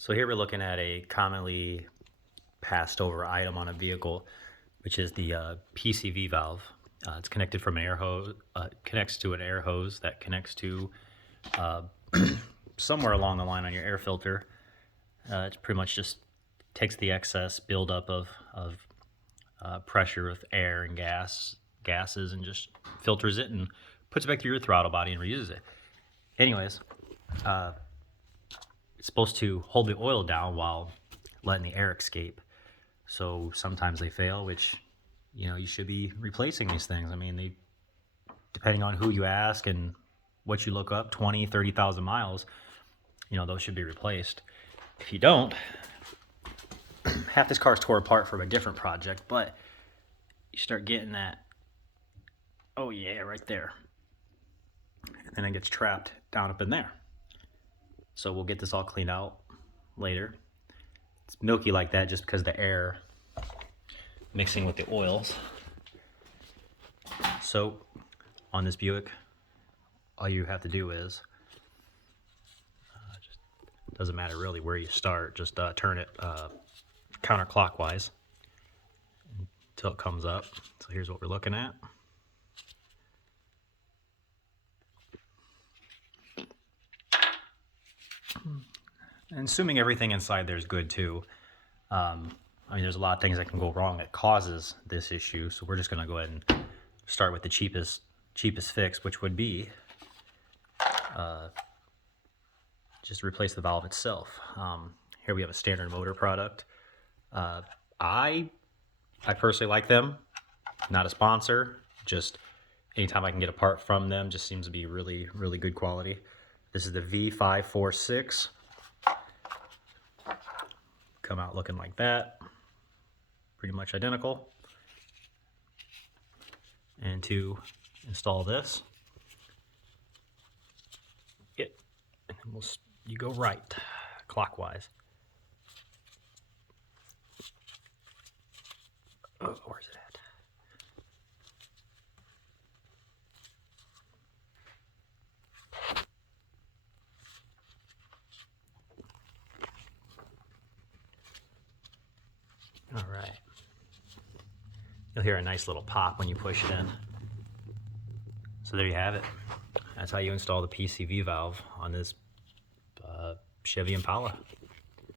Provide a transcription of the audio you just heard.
So here we're looking at a commonly passed over item on a vehicle, which is the PCV valve. It's connected from an air hose, connects to an air hose that connects to uh, somewhere along the line on your air filter. It's pretty much just takes the excess buildup of pressure with air and gases and just filters it and puts it back through your throttle body and reuses it. Anyways, it's supposed to hold the oil down while letting the air escape. So sometimes they fail, which, you should be replacing these things. I mean, they, depending on who you ask and what you look up, 20, 30,000 miles, those should be replaced. If you don't, half this car's tore apart from a different project, but you start getting that, oh yeah, right there. And then it gets trapped down up in there. So we'll get this all cleaned out later. It's milky like that just because the air mixing with the oils. So on this Buick, all you have to do is, just doesn't matter really where you start, just turn it counterclockwise until it comes up. So here's what we're looking at. And assuming everything inside there is good too. I mean, there's a lot of things that can go wrong that causes this issue. So we're just going to go ahead and start with the cheapest fix, which would be just replace the valve itself. Here we have a standard motor product. I personally like them. Not a sponsor. Just anytime I can get a part from them, just seems to be really, really good quality. This is the V546. Come out looking like that. Pretty much identical. And to install this, and then you go right, clockwise. Oh, where's it at? All right. You'll hear a nice little pop when you push it in. So there you have it. That's how you install the PCV valve on this Chevy Impala.